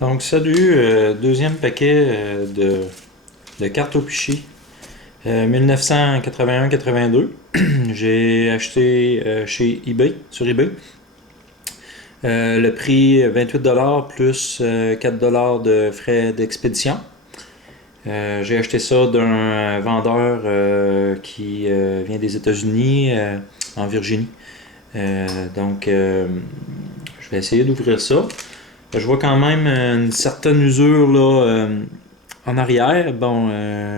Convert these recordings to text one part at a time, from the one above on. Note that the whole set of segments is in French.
Donc, salut, deuxième paquet de cartes au pichy 1981-82. J'ai acheté chez eBay, sur eBay. Le prix 28$ plus 4$ de frais d'expédition. J'ai acheté ça d'un vendeur qui vient des États-Unis, en Virginie. Donc, je vais essayer d'ouvrir ça. Je vois quand même une certaine usure là, en arrière. Bon,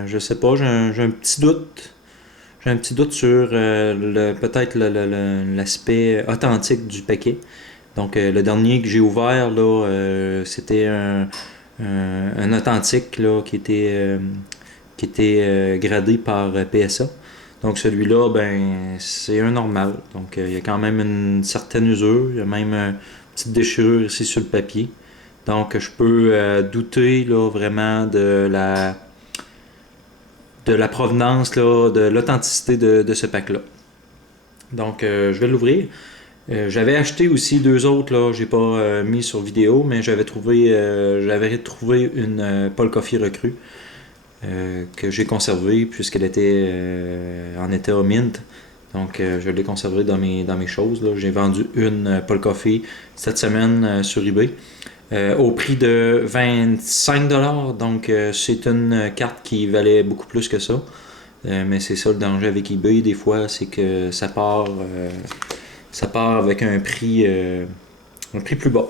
je sais pas, j'ai un petit doute. J'ai un petit doute sur peut-être l'aspect authentique du paquet. Donc, le dernier que j'ai ouvert, là, c'était un authentique là, qui était gradé par PSA. Donc, celui-là, ben, c'est un normal. Donc, il y a quand même une certaine usure. Il y a même une petite déchirure ici sur le papier. Donc, je peux douter là, vraiment de la provenance, là, de l'authenticité de ce pack-là. Donc, je vais l'ouvrir. J'avais acheté aussi deux autres, là, j'ai pas mis sur vidéo, mais j'avais trouvé une Paul Coffey recrue que j'ai conservée puisqu'elle était en état mint. Donc, je l'ai conservée dans mes choses. Là. J'ai vendu une Paul Coffey cette semaine sur eBay. Au prix de 25$. Donc, c'est une carte qui valait beaucoup plus que ça. Mais c'est ça le danger avec eBay, des fois, c'est que ça part avec un prix plus bas.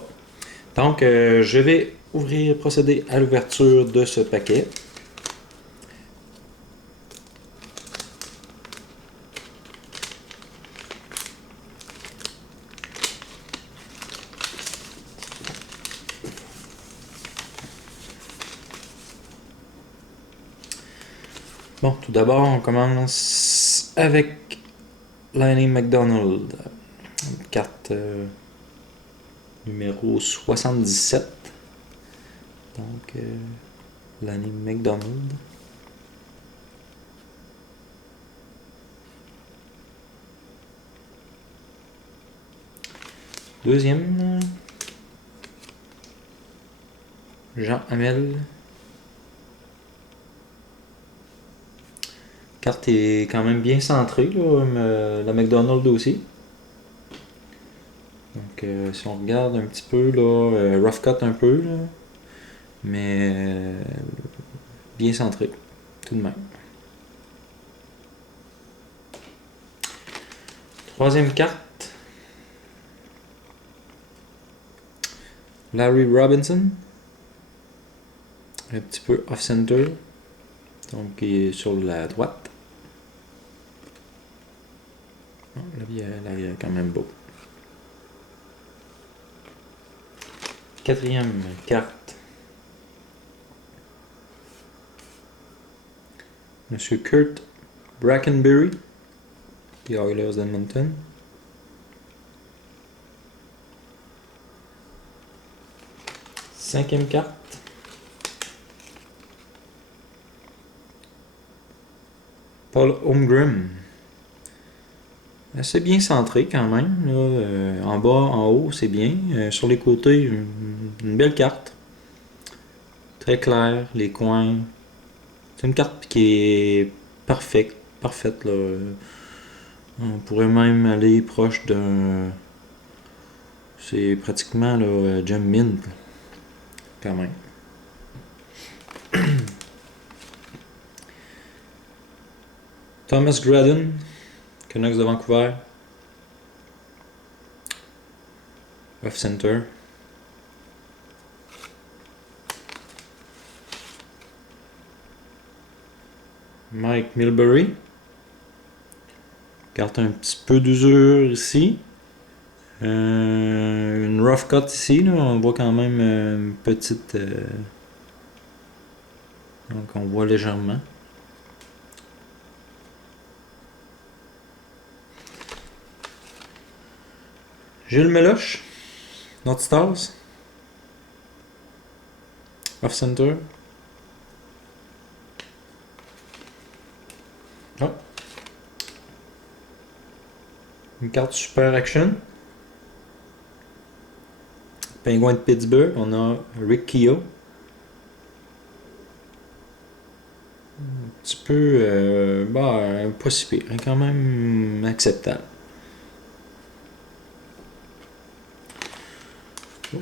Donc, je vais procéder à l'ouverture de ce paquet. Bon, tout d'abord, on commence avec Lanny McDonald, carte numéro 77. Donc, Lanny McDonald. Deuxième, Jean Hamel. Carte est quand même bien centrée, là, la McDonald aussi. Donc, si on regarde un petit peu, là, rough cut un peu, là, mais bien centré, tout de même. Troisième carte, Larry Robinson, un petit peu off-center, donc il est sur la droite. Oh, l'arrière est quand même beau. Quatrième carte, Monsieur Kurt Brackenbury, des Oilers d'Edmonton. Cinquième carte, Paul Holmgren. Assez bien centré quand même. Là. En bas, en haut, c'est bien. Sur les côtés, une belle carte. Très claire, les coins. C'est une carte qui est parfaite. Là. On pourrait même aller proche d'un. C'est pratiquement là, Gem Mint, quand même. Thomas Gradden, Canucks de Vancouver. Off center. Mike Milbury. Carte un petit peu d'usure ici. Une rough cut ici, là, on voit quand même une petite. Donc on voit légèrement. Gilles Meloche, North Stars. Off center. Oh. Une carte super action. Pingouin de Pittsburgh, on a Rick Keogh. Un petit peu, pas si pire, hein, quand même acceptable.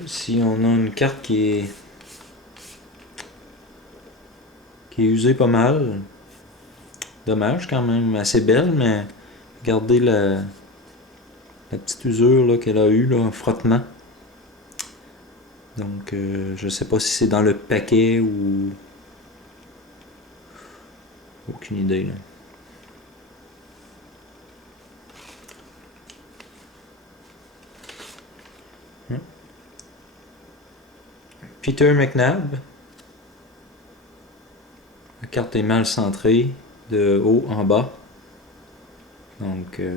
Ici, on a une carte qui est usée pas mal. Dommage, quand même assez belle, mais regardez la petite usure là, qu'elle a eue, là, un frottement. Donc, je sais pas si c'est dans le paquet ou. Aucune idée, là. Peter McNabb. La carte est mal centrée, de haut en bas. Donc, c'est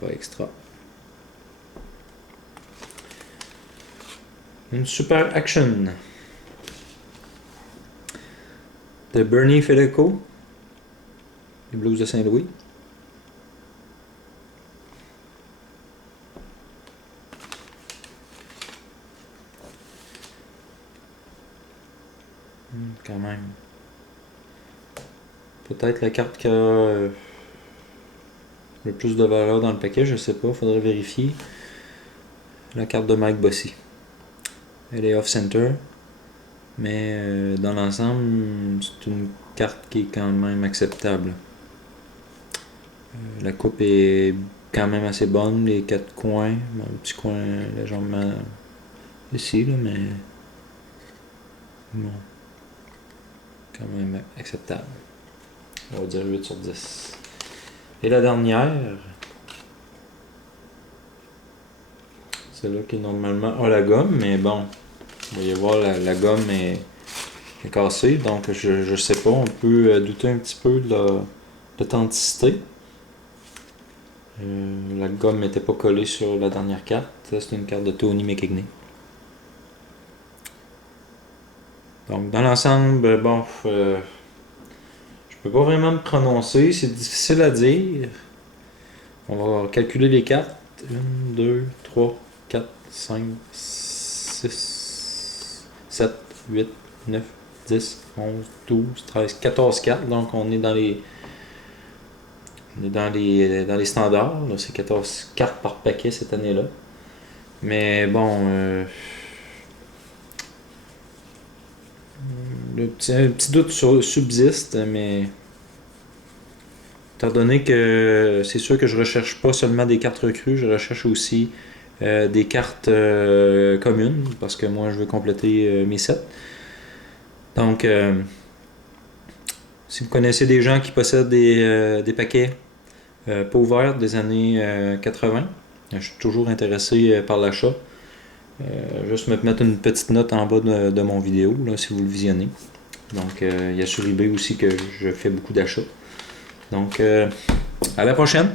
pas extra. Une super action de Bernie Federico, les Blues de Saint-Louis. Quand même. Peut-être la carte qui a le plus de valeur dans le paquet, je sais pas, faudrait vérifier. La carte de Mike Bossy. Elle est off-center, mais dans l'ensemble, c'est une carte qui est quand même acceptable. La coupe est quand même assez bonne, les quatre coins, un petit coin légèrement ici, là, mais bon, quand même acceptable. On va dire 8 sur 10. Et la dernière, celle-là qui normalement a la gomme, mais bon, vous voyez voir la gomme est cassée, donc je sais pas, on peut douter un petit peu de l'authenticité. La gomme n'était pas collée sur la dernière carte. C'est une carte de Tony McKigney. Donc dans l'ensemble, bon, je peux pas vraiment me prononcer, c'est difficile à dire. On va calculer les cartes. 1, 2, 3, 4, 5, 6, 7, 8, 9, 10, 11, 12, 13, 14 cartes. Donc on est dans les standards. C'est 14 cartes par paquet cette année-là. Mais bon, un petit doute subsiste, mais étant donné que c'est sûr que je recherche pas seulement des cartes recrues, je recherche aussi des cartes communes, parce que moi je veux compléter mes sets. Donc, si vous connaissez des gens qui possèdent des paquets pas ouverts des années 80, je suis toujours intéressé par l'achat. Juste me mettre une petite note en bas de mon vidéo, là, si vous le visionnez. Donc, il y a sur eBay aussi que je fais beaucoup d'achats. Donc, à la prochaine!